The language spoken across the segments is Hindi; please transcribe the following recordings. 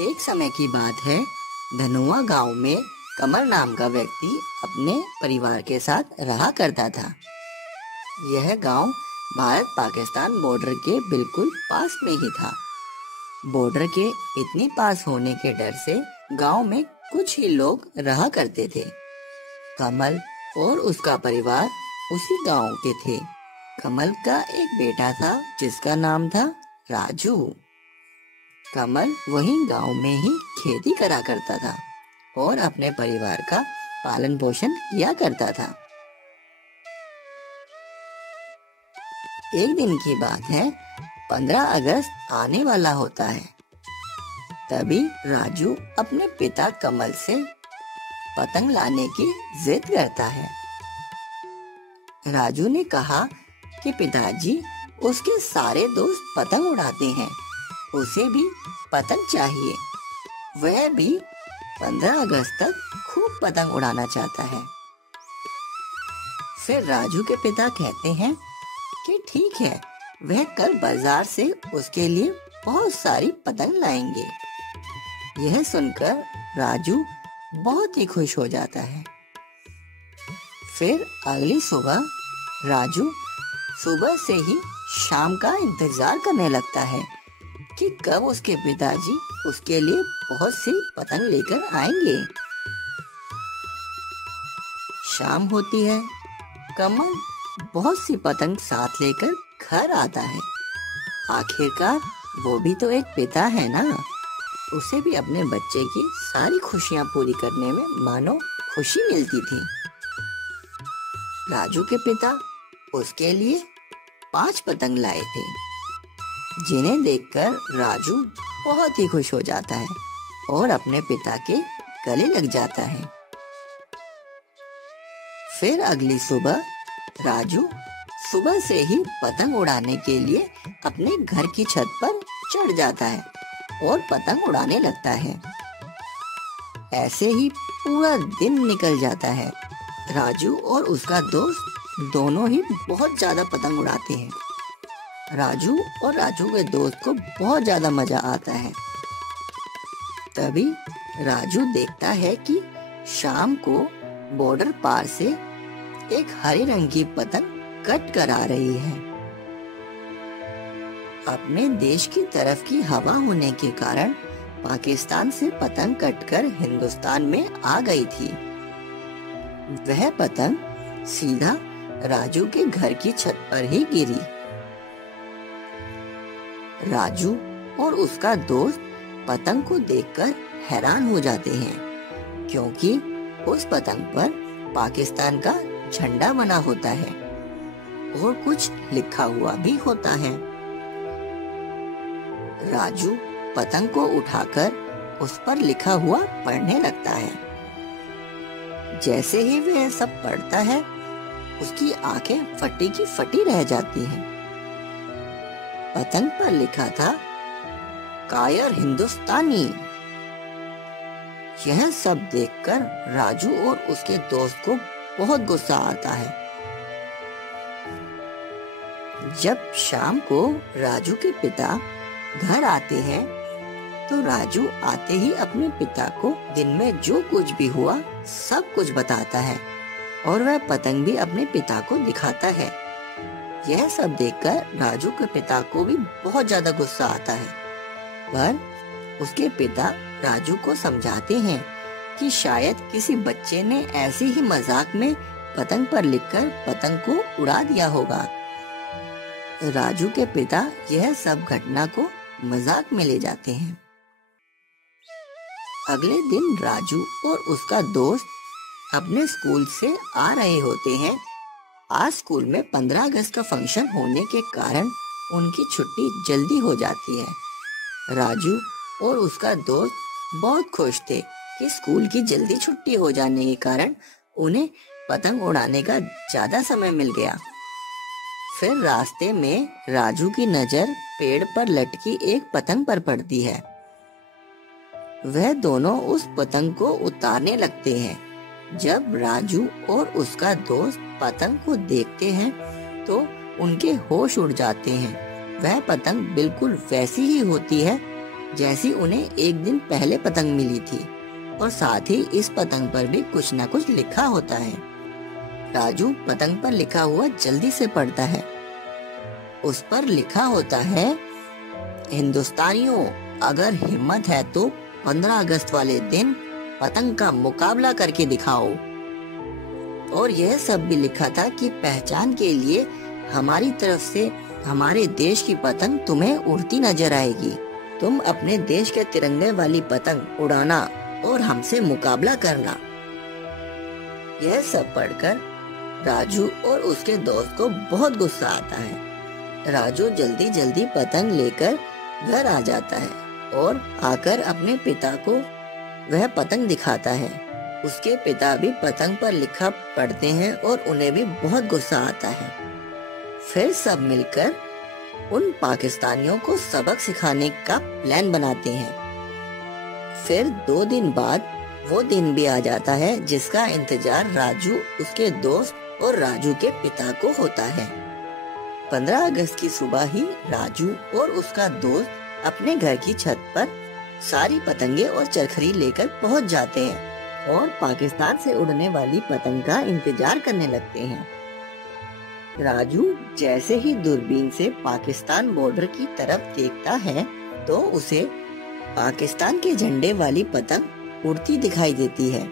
एक समय की बात है। धनुआ गांव में कमल नाम का व्यक्ति अपने परिवार के साथ रहा करता था। यह गांव भारत पाकिस्तान बॉर्डर के बिल्कुल पास में ही था। बॉर्डर के इतनी पास होने के डर से गांव में कुछ ही लोग रहा करते थे। कमल और उसका परिवार उसी गांव के थे। कमल का एक बेटा था जिसका नाम था राजू। कमल वहीं गांव में ही खेती करा करता था और अपने परिवार का पालन पोषण किया करता था। एक दिन की बात है, 15 अगस्त आने वाला होता है। तभी राजू अपने पिता कमल से पतंग लाने की जिद करता है। राजू ने कहा कि पिताजी, उसके सारे दोस्त पतंग उड़ाते हैं, उसे भी पतंग चाहिए। वह भी 15 अगस्त तक खूब पतंग उड़ाना चाहता है। फिर राजू के पिता कहते हैं कि ठीक है, वह कल बाजार से उसके लिए बहुत सारी पतंग लाएंगे। यह सुनकर राजू बहुत ही खुश हो जाता है। फिर अगली सुबह राजू सुबह से ही शाम का इंतजार करने लगता है कि कब उसके पिताजी उसके लिए बहुत सी पतंग लेकर आएंगे। शाम होती है। कमल बहुत सी पतंग साथ लेकर घर आता है। आखिरकार वो भी तो एक पिता है ना, उसे भी अपने बच्चे की सारी खुशियां पूरी करने में मानो खुशी मिलती थी। राजू के पिता उसके लिए 5 पतंग लाए थे, जिन्हें देखकर राजू बहुत ही खुश हो जाता है और अपने पिता के गले लग जाता है। फिर अगली सुबह राजू सुबह से ही पतंग उड़ाने के लिए अपने घर की छत पर चढ़ जाता है और पतंग उड़ाने लगता है। ऐसे ही पूरा दिन निकल जाता है। राजू और उसका दोस्त दोनों ही बहुत ज्यादा पतंग उड़ाते हैं। राजू और राजू के दोस्त को बहुत ज्यादा मजा आता है। तभी राजू देखता है कि शाम को बॉर्डर पार से एक हरे रंग की पतंग कट कर आ रही है। अपने देश की तरफ की हवा होने के कारण पाकिस्तान से पतंग कटकर हिंदुस्तान में आ गई थी। वह पतंग सीधा राजू के घर की छत पर ही गिरी। राजू और उसका दोस्त पतंग को देखकर हैरान हो जाते हैं, क्योंकि उस पतंग पर पाकिस्तान का झंडा बना होता है और कुछ लिखा हुआ भी होता है। राजू पतंग को उठाकर उस पर लिखा हुआ पढ़ने लगता है। जैसे ही वह सब पढ़ता है, उसकी आंखें फटी की फटी रह जाती हैं। पतंग पर लिखा था, कायर हिंदुस्तानी। यह सब देखकर राजू और उसके दोस्त को बहुत गुस्सा आता है। जब शाम को राजू के पिता घर आते हैं, तो राजू आते ही अपने पिता को दिन में जो कुछ भी हुआ सब कुछ बताता है और वह पतंग भी अपने पिता को दिखाता है। यह सब देखकर राजू के पिता को भी बहुत ज्यादा गुस्सा आता है, पर उसके पिता राजू को समझाते हैं कि शायद किसी बच्चे ने ऐसे ही मजाक में पतंग पर लिखकर पतंग को उड़ा दिया होगा। राजू के पिता यह सब घटना को मजाक में ले जाते हैं। अगले दिन राजू और उसका दोस्त अपने स्कूल से आ रहे होते हैं। आज स्कूल में 15 अगस्त का फंक्शन होने के कारण उनकी छुट्टी जल्दी हो जाती है। राजू और उसका दोस्त बहुत खुश थे कि स्कूल की जल्दी छुट्टी हो जाने के कारण उन्हें पतंग उड़ाने का ज्यादा समय मिल गया। फिर रास्ते में राजू की नजर पेड़ पर लटकी एक पतंग पर पड़ती है। वह दोनों उस पतंग को उतारने लगते हैं। जब राजू और उसका दोस्त पतंग को देखते हैं तो उनके होश उड़ जाते हैं। वह पतंग बिल्कुल वैसी ही होती है जैसी उन्हें एक दिन पहले पतंग मिली थी, और साथ ही इस पतंग पर भी कुछ न कुछ लिखा होता है। राजू पतंग पर लिखा हुआ जल्दी से पढ़ता है। उस पर लिखा होता है, हिंदुस्तानियों, अगर हिम्मत है तो 15 अगस्त वाले दिन पतंग का मुकाबला करके दिखाओ। और यह सब भी लिखा था कि पहचान के लिए हमारी तरफ से हमारे देश की पतंग तुम्हें उड़ती नजर आएगी। तुम अपने देश के तिरंगे वाली पतंग उड़ाना और हमसे मुकाबला करना। यह सब पढ़कर राजू और उसके दोस्त को बहुत गुस्सा आता है। राजू जल्दी जल्दी पतंग लेकर घर आ जाता है और आकर अपने पिता को वह पतंग दिखाता है। उसके पिता भी पतंग पर लिखा पढ़ते हैं और उन्हें भी बहुत गुस्सा आता है। फिर सब मिलकर उन पाकिस्तानियों को सबक सिखाने का प्लान बनाते हैं। फिर 2 दिन बाद वो दिन भी आ जाता है जिसका इंतजार राजू, उसके दोस्त और राजू के पिता को होता है। 15 अगस्त की सुबह ही राजू और उसका दोस्त अपने घर की छत पर सारी पतंगे और चरखरी लेकर पहुंच जाते हैं और पाकिस्तान से उड़ने वाली पतंग का इंतजार करने लगते हैं। राजू जैसे ही दूरबीन से पाकिस्तान बॉर्डर की तरफ देखता है तो उसे पाकिस्तान के झंडे वाली पतंग उड़ती दिखाई देती है।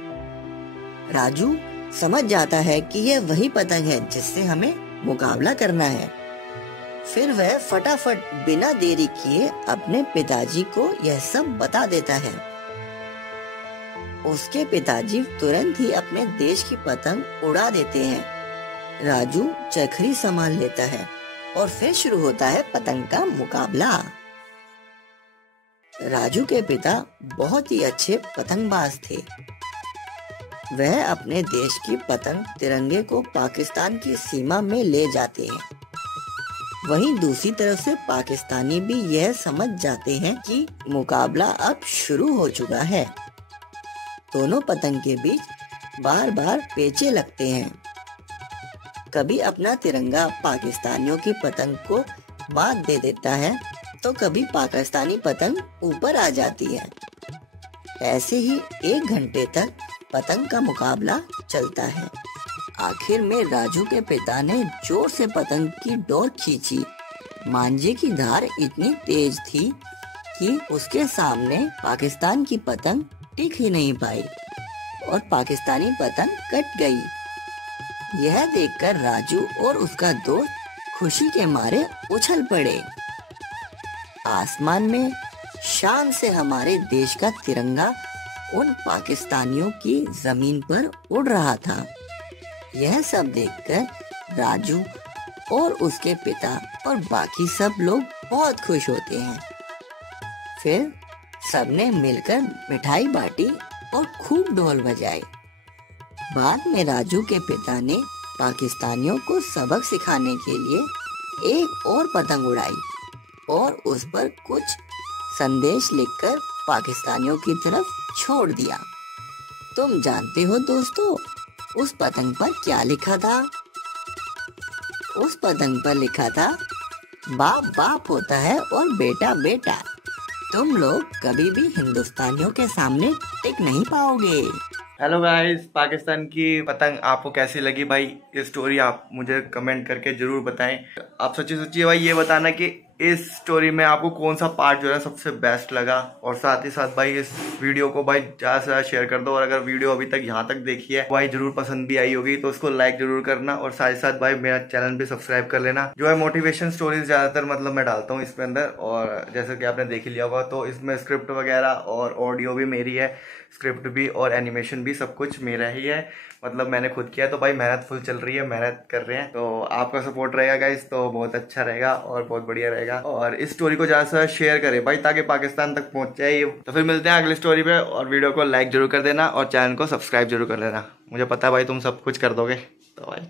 राजू समझ जाता है कि यह वही पतंग है जिससे हमें मुकाबला करना है। फिर वह फटाफट बिना देरी किए अपने पिताजी को यह सब बता देता है। उसके पिताजी तुरंत ही अपने देश की पतंग उड़ा देते हैं। राजू चरखरी संभाल लेता है और फिर शुरू होता है पतंग का मुकाबला। राजू के पिता बहुत ही अच्छे पतंगबाज थे। वह अपने देश की पतंग तिरंगे को पाकिस्तान की सीमा में ले जाते हैं। वहीं दूसरी तरफ से पाकिस्तानी भी यह समझ जाते हैं कि मुकाबला अब शुरू हो चुका है। दोनों पतंग के बीच बार बार पेचे लगते हैं। कभी अपना तिरंगा पाकिस्तानियों की पतंग को मात दे देता है तो कभी पाकिस्तानी पतंग ऊपर आ जाती है। ऐसे ही 1 घंटे तक पतंग का मुकाबला चलता है। आखिर में राजू के पिता ने जोर से पतंग की डोर खींची। मांझे की धार इतनी तेज थी कि उसके सामने पाकिस्तान की पतंग टिक ही नहीं पाई और पाकिस्तानी पतंग कट गई। यह देखकर राजू और उसका दोस्त खुशी के मारे उछल पड़े। आसमान में शान से हमारे देश का तिरंगा उन पाकिस्तानियों की जमीन पर उड़ रहा था। यह सब देखकर राजू और उसके पिता और बाकी सब लोग बहुत खुश होते हैं। फिर सबने मिलकर मिठाई बांटी और खूब ढोल बजाए। बाद में राजू के पिता ने पाकिस्तानियों को सबक सिखाने के लिए एक और पतंग उड़ाई और उस पर कुछ संदेश लिखकर पाकिस्तानियों की तरफ छोड़ दिया। तुम जानते हो दोस्तों, उस पतंग पर क्या लिखा था? उस पतंग पर लिखा था, बाप बाप होता है और बेटा बेटा। तुम लोग कभी भी हिंदुस्तानियों के सामने टिक नहीं पाओगे। हेलो गाइस, पाकिस्तान की पतंग आपको कैसी लगी भाई? ये स्टोरी आप मुझे कमेंट करके जरूर बताएं। आप सच्ची सच्ची भाई ये बताना कि इस स्टोरी में आपको कौन सा पार्ट जो है सबसे बेस्ट लगा। और साथ ही साथ भाई इस वीडियो को भाई ज़्यादा से ज़्यादा शेयर कर दो। और अगर वीडियो अभी तक यहाँ तक देखी है भाई जरूर पसंद भी आई होगी तो उसको लाइक जरूर करना। और साथ ही साथ भाई मेरा चैनल भी सब्सक्राइब कर लेना। जो है मोटिवेशन स्टोरीज ज़्यादातर मतलब मैं डालता हूँ इसके अंदर। और जैसे कि आपने देख ही लिया होगा तो इसमें स्क्रिप्ट वगैरह और ऑडियो भी मेरी है, स्क्रिप्ट भी और एनिमेशन भी सब कुछ मेरा ही है। मतलब मैंने खुद किया। तो भाई मेहनत फुल चल रही है, मेहनत कर रहे हैं। तो आपका सपोर्ट रहेगा गाइस तो बहुत अच्छा रहेगा और बहुत बढ़िया रहेगा। और इस स्टोरी को ज़्यादा से ज़्यादा शेयर करें भाई ताकि पाकिस्तान तक पहुंच जाए ये। तो फिर मिलते हैं अगली स्टोरी पे। और वीडियो को लाइक जरूर कर देना और चैनल को सब्सक्राइब जरूर कर लेना। मुझे पता है भाई तुम सब कुछ कर दोगे। तो भाई